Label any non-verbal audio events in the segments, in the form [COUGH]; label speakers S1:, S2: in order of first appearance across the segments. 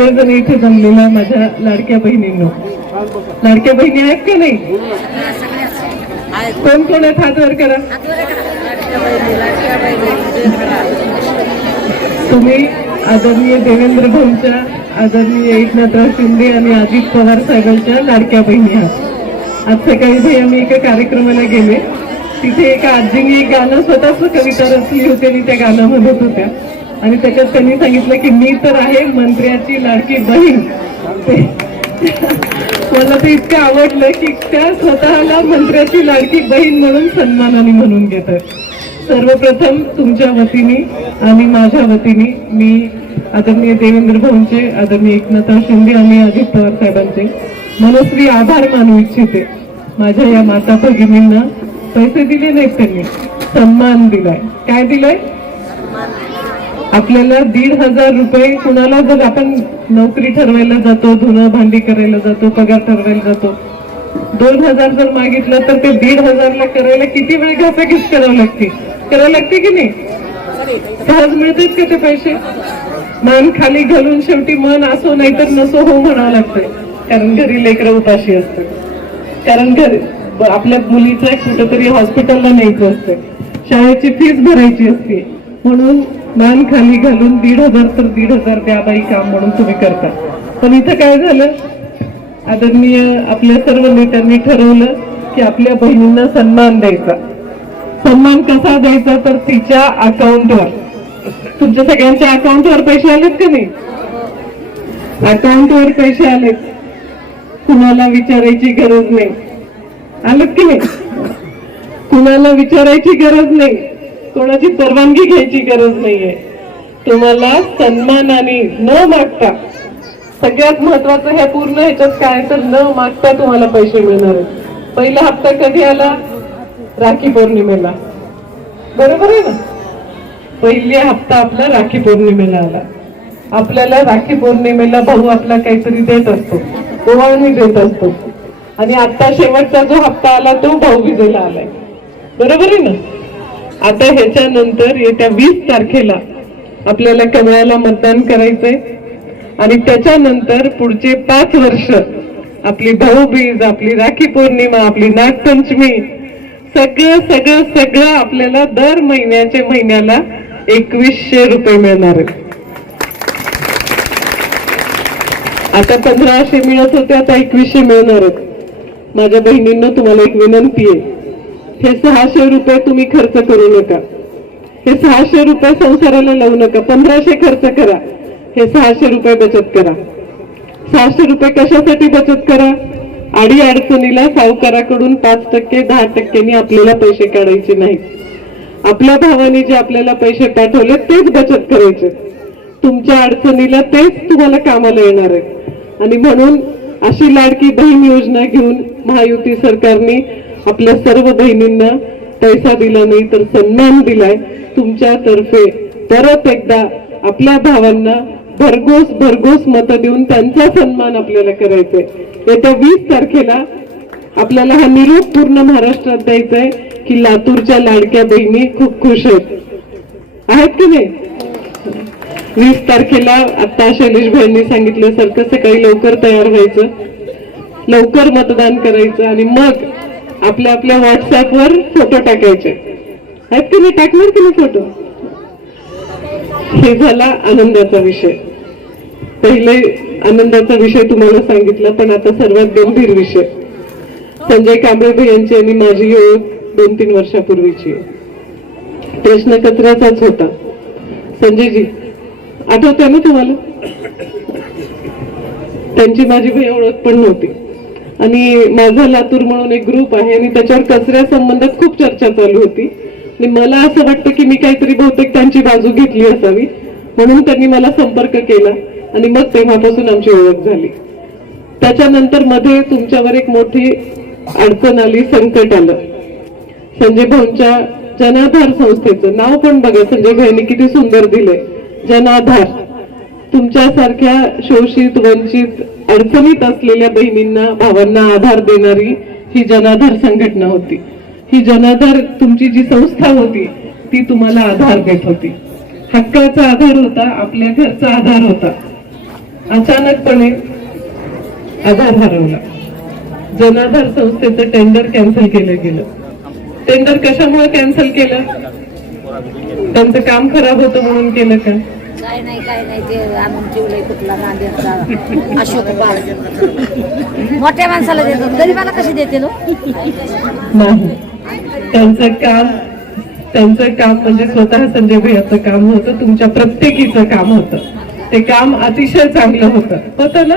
S1: सगळेजण इथे जमलेला माझ्या लाडक्या बहिणींनो. लाडक्या बहिणी आहेत का नाही? कोण कोण आहेत? हात वर करा. तुम्ही आदरणीय देवेंद्र भाऊंच्या आदरणीय एकनाथराव शिंदे आणि अजित पवार साहेबांच्या लाडक्या बहिणी आहात. आज सकाळी भाई आम्ही एका कार्यक्रमाला गेले तिथे एका आजीने एक गाणं स्वतःच कविता रचली होती आणि त्या गाणं म्हणत होत्या. आणि त्याच्यात त्यांनी सांगितलं की मी तर आहे मंत्र्याची लाडकी बहीण. मला ते इतकं आवडलं की त्या स्वतःला मंत्र्याची लाडकी बहीण म्हणून सन्मानाने म्हणून घेतात. सर्वप्रथम तुमच्या वतीने आणि माझ्या वतीने मी आदरणीय देवेंद्र भाऊंचे आदरणीय एकनाथराव शिंदे आणि अजित पवार साहेबांचे मनस्वी आभार मानू इच्छिते. माझ्या या माता भगिनींना पैसे दिले नाहीत त्यांनी. सन्मान दिलाय. काय दिलाय? आपल्याला दीड हजार रुपये कुणाला जर आपण नोकरी ठरवायला जातो धुणं भांडी करायला जातो पगार ठरवायला जातो दोन हजार जर मागितलं तर ते दीड हजारला करायला किती वेळ घासाघीस करावं लागते? करावं लागते की नाही? सहज मिळतात का ते पैसे? मन खाली घालून शेवटी मन असो नाही तर नसो हो म्हणावं लागतंय. कारण घरी लेकरं उपाशी असतात. कारण घरी आपल्या मुलीचं कुठंतरी हॉस्पिटलला न्यायचं असतं. शाळेची फीस भरायची असते. म्हणून मान खाली घालून दीड हजार तर दीड हजार द्या बाई काम म्हणून तुम्ही करता. पण इथं काय झालं? आदरणीय आपल्या सर्व नेत्यांनी ठरवलं की आपल्या बहिणींना सन्मान द्यायचा. सन्मान कसा द्यायचा तर तिच्या अकाउंटवर तुमच्या सगळ्यांच्या अकाउंटवर पैसे आलेत का नाही? अकाउंटवर पैसे आलेत. कुणाला विचारायची गरज नाही. आलेत की नाही? कुणाला विचारायची गरज नाही. कोणाची परवानगी घ्यायची गरज नाहीये. तुम्हाला सन्मानाने न मागता सगळ्यात महत्वाचं ह्या पूर्ण ह्याच्यात काय तर न मागता तुम्हाला पैसे मिळणार आहेत. पहिला हप्ता कधी आला? राखी पौर्णिमेला. बरोबर आहे ना? पहिला हप्ता आपला राखी पौर्णिमेला आला. आपल्याला राखी पौर्णिमेला भाऊ आपला काहीतरी देत असतो. ओवाळणी देत असतो. आणि आता शेवटचा जो हप्ता आला तो भाऊबीजेला आलाय. बरोबर आहे ना? आता ह्याच्यानंतर येत्या वीस तारखेला आपल्याला कमळाला मतदान करायचंय. आणि त्याच्यानंतर पुढचे पाच वर्ष आपली भाऊबीज आपली राखी पौर्णिमा आपली नागपंचमी सगळं सगळं सगळं आपल्याला दर महिन्याच्या महिन्याला एकवीसशे रुपये मिळणार आहेत. आता पंधराशे मिळत होते आता एकवीसशे मिळणार आहेत. माझ्या बहिणींना तुम्हाला एक विनंती आहे. हे सहाशे रुपये तुम्ही खर्च करू नका. हे सहाशे रुपये संसाराला लावू नका. पंधराशे खर्च करा. हे सहाशे रुपये बचत करा. सहाशे रुपये कशासाठी बचत करा? आडी अडचणीला सावकाराकडून पाच टक्के दहा टक्क्यांनी आपल्याला पैसे काढायचे नाही आपल्या भावाने जे आपल्याला पैसे पाठवले तेच बचत करायचे. तुमच्या अडचणीला तेच तुम्हाला कामाला येणार आहे. आणि म्हणून अशी लाडकी बहीण योजना घेऊन महायुती सरकारने आपल्या सर्व बहिणींना पैसा दिला नाही तर सन्मान दिलाय. तुमच्या तर्फे परत एकदा आपल्या भावांना भरघोस भरघोस मत देऊन त्यांचा सन्मान आपल्याला करायचंय येत्या वीस तारखेला आपल्याला हा निरोप पूर्ण महाराष्ट्रात द्यायचा आहे की लातूरच्या लाडक्या बहिणी खूप खुश आहेत. आहेत की नाही? वीस तारखेला आता शैलेश भाईंनी सांगितल्यासारखं सकाळी लवकर तयार व्हायचं लवकर मतदान करायचं आणि मग आपल्या आपल्या व्हॉट्सअपवर फोटो टाकायचे. आहेत की नाही? टाकणार की नाही फोटो हे झाला आनंदाचा विषय. पहिले आनंदाचा विषय तुम्हाला सांगितला पण आता सर्वात गंभीर विषय. संजय कांबळे यांची आणि माझी ओळख दोन तीन वर्षापूर्वीची. प्रश्न कचऱ्याचाच होता. संजयजी आठवतंय ना तुम्हाला? त्यांची माझी भैया ओळख पण नव्हती. आणि माझा लातूर म्हणून एक ग्रुप आहे आणि त्याच्यावर कचऱ्या संबंधात खूप चर्चा चालू होती. आणि मला असं वाटतं की मी काहीतरी बहुतेक त्यांची बाजू घेतली असावी. म्हणून त्यांनी मला संपर्क केला आणि मग तेव्हापासून आमची ओळख झाली. त्याच्यानंतरमध्ये तुमच्यावर एक मोठी अडचण आली संकट आलं. संजय भाऊंच्या जनाधार संस्थेचं नाव पण बघा संजय भाईंनी किती सुंदर दिलंय. जनाधार. तुमच्यासारख्या शोषित वंचित अडचणीत असलेल्या बहिणींना भावांना आधार देणारी ही जनाधार संघटना होती. ही जनाधार तुमची जी संस्था होती ती तुम्हाला आधार देत होती. हक्काचा आधार होता आपल्या घरचा आधार होता. अचानकपणे आधार हरवला. जनाधार संस्थेचं टेंडर कॅन्सल केलं गेलं. टेंडर कशामुळे कॅन्सल केलं? त्यांचं काम खराब होतं म्हणून केलं का?
S2: काय नाही काय नाही ते आणून ठेवलंय कुठला नांदेडचा अशोक बाळ मोठ्या माणसाला देतो. गरीबाला कशी देते
S1: नाही. त्यांचं काम त्यांचं काम म्हणजे स्वतः संजय भैयाचं काम होतं तुमच्या प्रत्येकीचं काम होतं. ते काम अतिशय चांगलं होतं. होतं ना?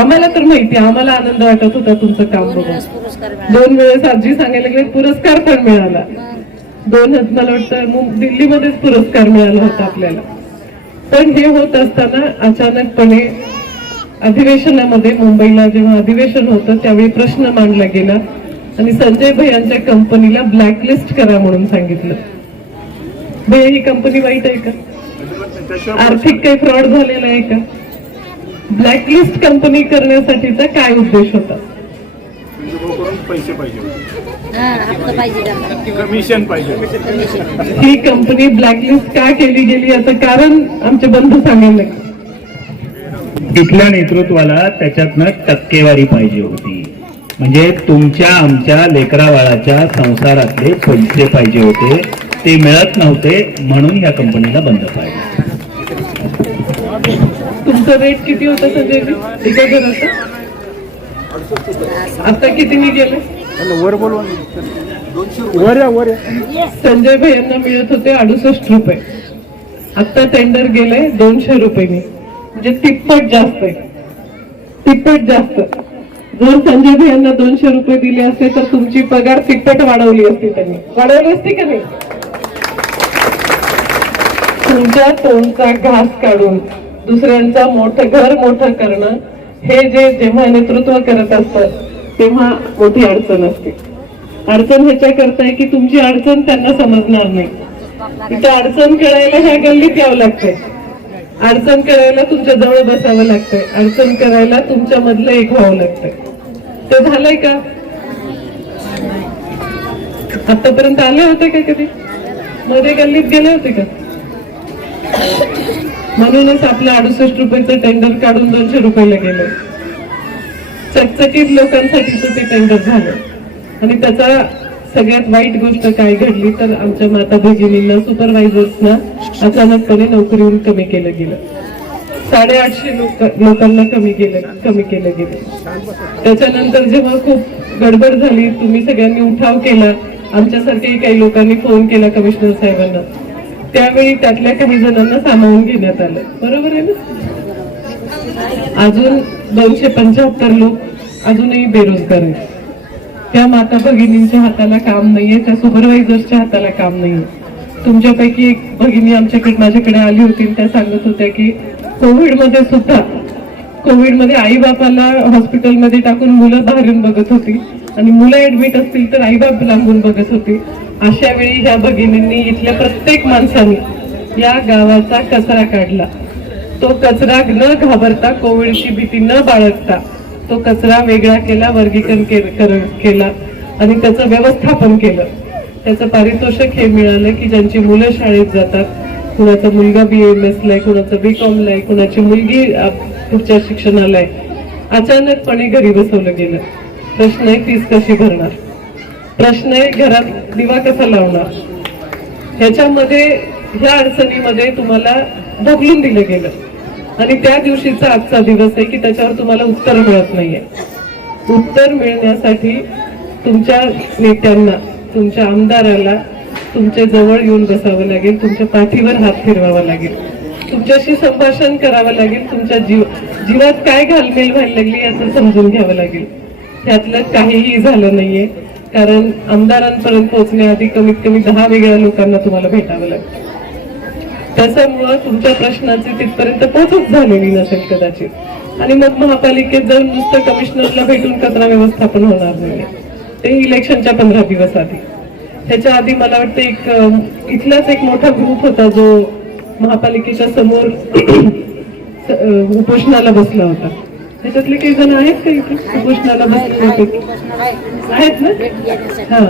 S1: आम्हाला तर माहिती आम्हाला आनंद वाटत होता तुमचं काम बघून. दोन वेळेस आजी सांगायला गेले पुरस्कार पण मिळाला.
S2: मग?
S1: दोन मला वाटतं दिल्लीमध्येच पुरस्कार मिळाला होता आपल्याला. पण हे होत असताना अचानकपणे अधिवेशनामध्ये मुंबईला जेव्हा अधिवेशन होतं त्यावेळी प्रश्न मांडला गेला आणि संजय भैयांच्या कंपनीला ब्लॅकलिस्ट करा म्हणून सांगितलं. भैया ही कंपनी वाईट आहे का? आर्थिक काही फ्रॉड झालेला आहे का? ब्लॅकलिस्ट कंपनी करण्यासाठीचा काय उद्देश होता?
S3: पैसे पाहिजे
S2: हा
S3: कमिशन पाहिजे
S1: ही कंपनी ब्लॅकलिस्ट का केली गेली याचं कारण आमचे बंधू लागले.
S4: तिथल्या नेतृत्वाला त्याच्यातनं टक्केवारी पाहिजे होती. म्हणजे तुमच्या आमच्या लेकराबाळाच्या संसारातले पैसे पाहिजे होते ते मिळत नव्हते म्हणून या कंपनीला बंद पाहिजे
S1: तुमचं रेट किती होतं संजयजी एका घराचं आता? कितीने
S3: वर बोलवा. वर या वर या.
S1: संजय भैयांना मिळत होते अडुसष्ट रुपये. आता टेंडर गेलंय दोनशे रुपयांनी. म्हणजे तिप्पट जास्त आहे. तिप्पट जास्त. जर संजय भैयांना दोनशे रुपये दिले असते तर तुमची पगार तिप्पट वाढवली असती त्यांनी. वाढवली असती का नाही? तुमच्या तोंडचा घास काढून दुसऱ्यांचा मोठं घर मोठं करणं हे जे जेव्हा नेतृत्व करत असतात तेव्हा मोठी अडचण असते. अडचण ह्याच्या करताय की तुमची अडचण त्यांना समजणार नाही. इथं अडचण करायला ह्या गल्लीत यावं लागतंय. अडचण करायला तुमच्या जवळ बसावं लागतंय. अडचण करायला तुमच्या मधलं एक व्हावं लागतंय. ते झालंय का? आतापर्यंत आले होते का कधी? मध्ये गल्लीत गेले होते का? म्हणूनच आपलं अडुसष्ट रुपयाचं टेंडर काढून दोनशे रुपयाला गेलं. चकचकीत लोकांसाठीच ते टेंडर झालं. आणि त्याचा सगळ्यात वाईट गोष्ट काय घडली तर आमच्या माता भगिनींना सुपरवायझर्सना अचानकपणे नोकरीहून कमी केलं गेलं. साडेआठशे लोक लोकांना कमी केलं कमी केलं गेलं. त्याच्यानंतर जेव्हा खूप गडबड झाली तुम्ही सगळ्यांनी उठाव केला आमच्यासारख्याही काही लोकांनी फोन केला कमिशनर साहेबांना त्यावेळी त्यातल्या काही जणांना सामावून घेण्यात आलं. बरोबर आहे ना? अजून दोनशे पंच्याहत्तर लोक अजूनही बेरोजगार आहेत. त्या माता भगिनींच्या हाताला काम नाहीये त्या सुपरवायझरच्या हाताला काम नाहीये. तुमच्यापैकी एक भगिनी आमच्याकडे माझ्याकडे आली होती त्या सांगत होत्या की कोविडमध्ये सुद्धा कोविडमध्ये आई बापाला हॉस्पिटलमध्ये टाकून मुलं बाहेरून बघत होती. आणि मुलं ऍडमिट असतील तर आई बाप लांबून बघत होती. अशा वेळी ह्या भगिनींनी इथल्या प्रत्येक माणसाने या गावाचा कचरा काढला. तो कचरा न घाबरता कोविडची भीती न बाळगता तो कचरा वेगळा केला वर्गीकरण कर- केला आणि त्याचं व्यवस्थापन केलं. त्याचं पारितोषिक हे मिळालं की ज्यांची मुलं शाळेत जातात कुणाचा मुलगा बी एम एस ला आहे कुणाचं बी कॉम ला आहे कुणाची मुलगी पुढच्या शिक्षणाला आहे अचानकपणे घरी बसवलं गेलं. प्रश्न आहे फीस कशी भरणार? प्रश्न आहे घरात दिवा कसा लावणार? ह्याच्यामध्ये ह्या अडचणीमध्ये तुम्हाला ढकलून दिलं गेलं. आणि त्या दिवशीचा आजचा दिवस आहे की त्याच्यावर तुम्हाला उत्तर मिळत नाहीये. उत्तर मिळण्यासाठी तुमच्या नेत्यांना तुमच्या आमदाराला तुमच्या जवळ येऊन बसावं लागेल तुमच्या पाठीवर हात फिरवावा लागेल. तुमच्याशी संभाषण करावं लागेल तुमच्या जीव जीवात काय घालमेल व्हायला लागली याचं समजून घ्यावं लागेल. त्यातलं काहीही झालं नाहीये कारण आमदारांपर्यंत पोहोचण्याआधी कमीत कमी दहा वेगळ्या लोकांना तुम्हाला भेटावं लागतं. त्याच्यामुळं तुमच्या प्रश्नाची तिथपर्यंत पोहोचच झालेली नसेल कदाचित. आणि मग महापालिकेत जाऊन नुसतं कमिशनरला भेटून कचरा व्यवस्थापन होणार नाही ते इलेक्शनच्या पंधरा दिवस आधी. त्याच्या आधी मला वाटतं एक इथलाच एक मोठा ग्रुप होता जो महापालिकेच्या समोर [CLEARS THROAT] उपोषणाला बसला होता. त्याच्यातले काही जण आहेत का इथे? उपोषणाला बसले होते? आहेत ना? हा.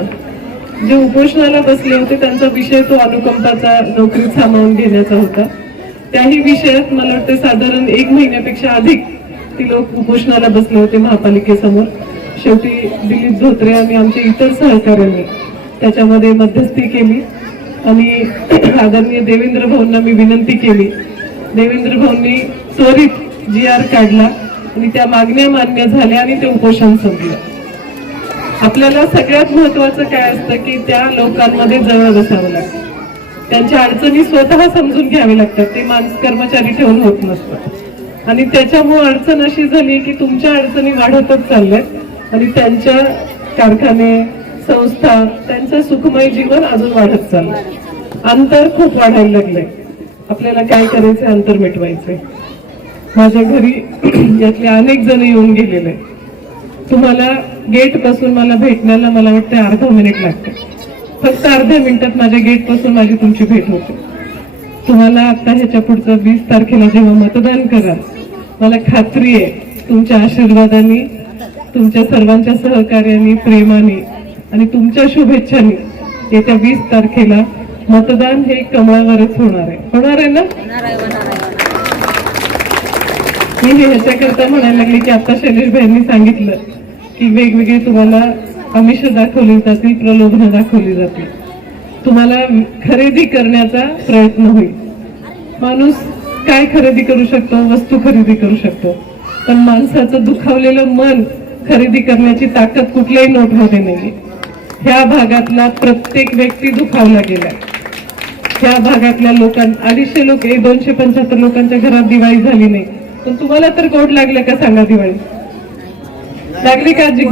S1: जे उपोषणाला बसले होते त्यांचा विषय तो अनुकंपाचा नोकरीत सामावून घेण्याचा होता. त्याही विषयात मला वाटतं साधारण एक महिन्यापेक्षा अधिक ती लोक उपोषणाला बसले होते महापालिकेसमोर. शेवटी दिलीप धोत्रे आणि आमच्या इतर सहकाऱ्यांनी त्याच्यामध्ये मध्यस्थी केली. आणि आदरणीय देवेंद्र भाऊंना मी विनंती केली. देवेंद्र भाऊंनी त्वरित जी आर काढला आणि त्या मागण्या मान्य झाल्या आणि ते उपोषण संपलं. आपल्याला सगळ्यात महत्वाचं काय असतं की त्या लोकांमध्ये जवळ बसावं लागतं. त्यांच्या अडचणी स्वतः समजून घ्यावे लागतात. ते माणस कर्मचारी ठेवून होत नसतात. आणि त्याच्यामुळे अडचण अशी झाली की तुमच्या अडचणी वाढतच चालल्यात. आणि त्यांच्या कारखाने संस्था त्यांचं सुखमय जीवन अजून वाढत चाललंय. अंतर खूप वाढायला लागलंय. आपल्याला काय करायचं अंतर मिटवायचंय माझ्या घरी [CLEARS THROAT] यातले अनेक जण येऊन गेलेले तुम्हाला गेटपासून मला भेटण्याला मला वाटतं अर्धा मिनिट लागते फक्त अर्ध्या मिनिटात माझ्या गेटपासून माझी तुमची भेट होते. तुम्हाला आता ह्याच्या पुढचं वीस तारखेला जेव्हा मतदान कराल मला खात्री आहे तुमच्या आशीर्वादाने तुमच्या सर्वांच्या सहकार्याने प्रेमाने आणि तुमच्या शुभेच्छाने येत्या वीस तारखेला मतदान हे कमळावरच होणार आहे. होणार आहे ना? मी हे ह्याच्याकरता म्हणायला लागले की आता शैलेश भाईंनी सांगितलं की वेगवेगळे तुम्हाला आमिष दाखवली जातील प्रलोभनं दाखवली जातील तुम्हाला खरेदी करण्याचा प्रयत्न होईल. माणूस काय खरेदी करू शकतो? वस्तू खरेदी करू शकतो. पण माणसाचं दुखावलेलं मन खरेदी करण्याची ताकद कुठल्याही नोटमध्ये नाही ह्या भागातला प्रत्येक व्यक्ती दुखावला गेला ह्या भागातल्या लोकां अडीचशे लोक एक दोनशे पंच्याहत्तर लोकांच्या घरात दिवाळी झाली नाही. पण तुम्हाला तर गोड लागलं का सांगा दिवाळी? लागली का आजी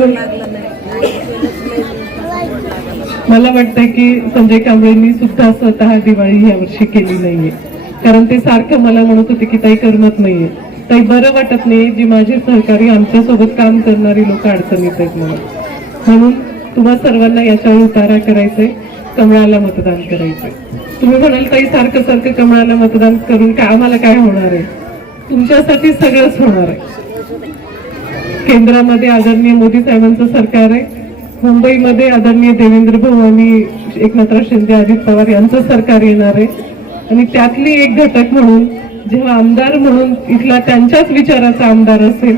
S1: मला वाटतं की संजय कांबळेंनी सुद्धा स्वतः दिवाळी यावर्षी केली नाहीये. कारण ते सारखं मला म्हणत होते की ताई करमत नाहीये. ताई बरं वाटत नाही जी माझे सहकारी आमच्यासोबत काम करणारी लोक अडचणीत आहेत म्हणून. म्हणून तुम्हा सर्वांना याच्यावर उतारा करायचंय कमळाला मतदान करायचंय. तुम्ही म्हणाल ताई सारखं सारखं कमळाला मतदान करून काय आम्हाला काय होणार आहे? तुमच्यासाठी सगळंच होणार आहे. केंद्रामध्ये आदरणीय मोदी साहेबांचं सरकार आहे. मुंबईमध्ये आदरणीय देवेंद्र भाऊ आणि एकनाथराव शिंदे अजित पवार यांचं सरकार येणार आहे. आणि त्यातली एक घटक म्हणून जेव्हा आमदार म्हणून इथला त्यांच्याच विचाराचा आमदार असेल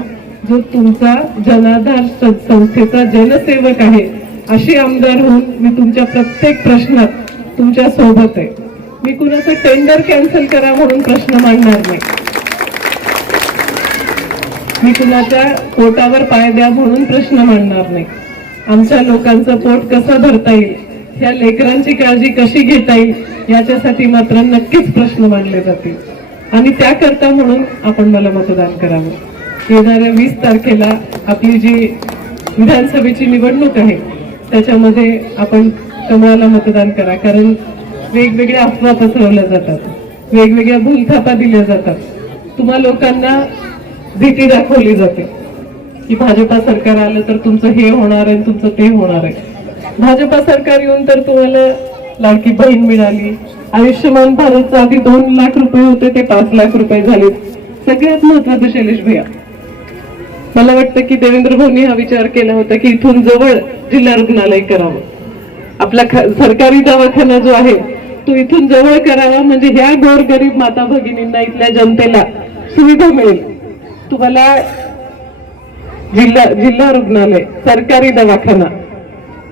S1: जो तुमचा जनाधार संस्थेचा जनसेवक आहे अशी आमदार होऊन मी तुमच्या प्रत्येक प्रश्नात तुमच्यासोबत आहे. मी कुणाचं टेंडर कॅन्सल करा म्हणून प्रश्न मांडणार नाही. मी कुणाच्या पोटावर पाय द्या म्हणून प्रश्न मांडणार नाही. आमच्या लोकांचं पोट कसं भरता येईल? या लेकरांची काळजी कशी घेता येईल? याच्यासाठी मात्र नक्कीच प्रश्न मांडले जातील. आणि त्याकरता म्हणून आपण मला मतदान करावं. येणाऱ्या वीस तारखेला आपली जी विधानसभेची निवडणूक आहे त्याच्यामध्ये आपण कमळाला मतदान करा. कारण वेगवेगळ्या अफवा पसरवल्या जातात. वेगवेगळ्या भूलथापा दिल्या जातात. तुम्हा लोकांना भीती दाखवली जाते. की भाजपा सरकार आलं तर तुमचं हे होणार आहे तुमचं ते होणार आहे. भाजपा सरकार येऊन तर तुम्हाला लाडकी बहीण मिळाली. आयुष्यमान भारतचा आधी दोन लाख रुपये होते ते पाच लाख रुपये झाले सगळ्यात महत्वाचं शैलेश भैया. मला वाटतं की देवेंद्र भाऊनी हा विचार केला होता की इथून जवळ जिल्हा रुग्णालय करावं. आपला सरकारी दवाखाना जो आहे तो इथून जवळ करावा म्हणजे ह्या गोरगरीब माता भगिनींना इथल्या जनतेला सुविधा मिळेल. तुम्हाला जिल्हा जिल्हा रुग्णालय सरकारी दवाखाना.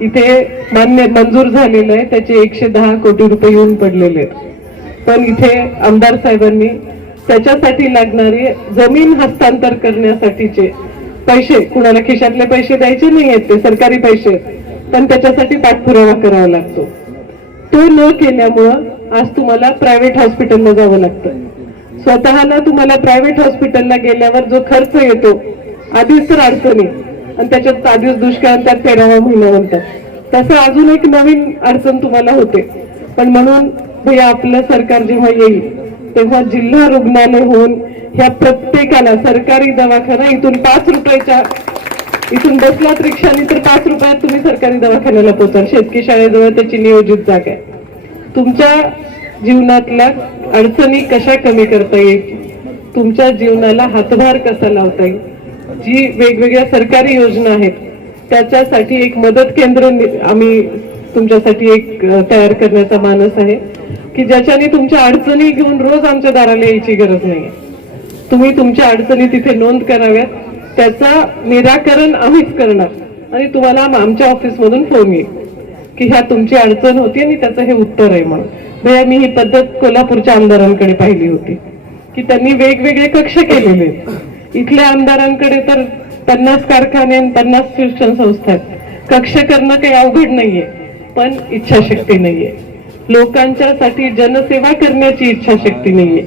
S1: इथे मान्य मंजूर झालेलं आहे त्याचे एकशे दहा कोटी रुपये येऊन पडलेले आहेत. पण इथे आमदार साहेबांनी त्याच्यासाठी लागणारे जमीन हस्तांतर करण्यासाठीचे पैसे कुणाला खिशातले पैसे द्यायचे नाही आहेत ते सरकारी पैसे पण त्याच्यासाठी पाठपुरावा करावा लागतो. तो न केल्यामुळं आज तुम्हाला प्रायव्हेट हॉस्पिटलला जावं लागतं. स्वतःला तुम्हाला प्रायव्हेट हॉस्पिटलला गेल्यावर जो खर्च येतो आधीच तर अडचणी. आणि त्याच्यात आधीच दुष्काळ त्यात तेरावा महिना म्हणतात तसं अजून एक नवीन अडचण तुम्हाला होते. पण म्हणून भैया आपलं सरकार जेव्हा येईल तेव्हा जिल्हा रुग्णालय होऊन ह्या प्रत्येकाला सरकारी दवाखाना इथून पाच रुपयाच्या इथून बसलात रिक्षाने तर पाच रुपयात तुम्ही सरकारी दवाखान्याला पोहोचाल. शेतकी शाळेजवळ त्याची नियोजित जागा आहे. तुमच्या जीवनातल्या अडचणी कशा कमी करता येईल? तुमच्या जीवनाला हातभार कसा लावता येईल? जी वेगवेगळ्या सरकारी योजना आहेत त्याच्यासाठी एक मदत केंद्र आम्ही तुमच्यासाठी एक तयार करण्याचा मानस आहे की ज्याच्याने तुमच्या अडचणी घेऊन रोज आमच्या दाराला यायची गरज नाही तुम्ही तुमच्या अडचणी तिथे नोंद कराव्यात त्याचा निराकरण आम्हीच करणार. आणि तुम्हाला आमच्या ऑफिसमधून फोन येईल की ह्या तुमची अडचण होती आणि त्याचं हे उत्तर आहे म्हणून. भैया मी ही पद्धत कोल्हापूरच्या आमदारांकडे पाहिली होती. की त्यांनी वेगवेगळे कक्ष केलेले. आहेत. इथल्या आमदारांकडे तर पन्नास कारखाने आणि पन्नास शिक्षण संस्था आहेत कक्ष करणं काही अवघड नाहीये पण इच्छाशक्ती नाहीये. लोकांच्यासाठी जनसेवा करण्याची इच्छाशक्ती नाहीये.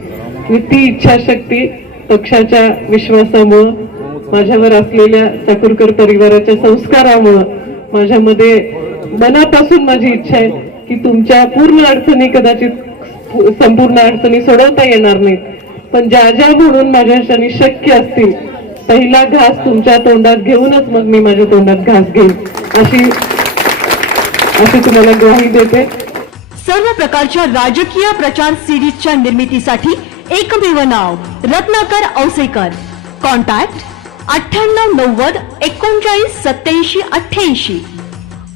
S1: आणि ती इच्छाशक्ती पक्षाच्या विश्वासामुळं माझ्यावर असलेल्या चाकूरकर परिवाराच्या संस्कारामुळं माझ्यामध्ये मनापासून माझी इच्छा आहे. की तुमच्या पूर्ण अडचणी कदाचित संपूर्ण अडचणी सोडवता येणार नाहीत. पण ज्या ज्या म्हणून माझ्याशाने शक्य असतील पहिला घास तुमच्या तोंडात घेऊनच मग मी माझ्या तोंडात घास घेईन. अशी अशी तुम्हाला ग्वाही देते.
S5: सर्व प्रकारच्या राजकीय प्रचार सिरीजच्या निर्मितीसाठी एकमेव नाव रत्नाकर औसेकर. कॉन्टॅक्ट अठ्ठ्याण्णव नव्वद एकोणचाळीस सत्याऐंशी अठ्ठ्याऐंशी.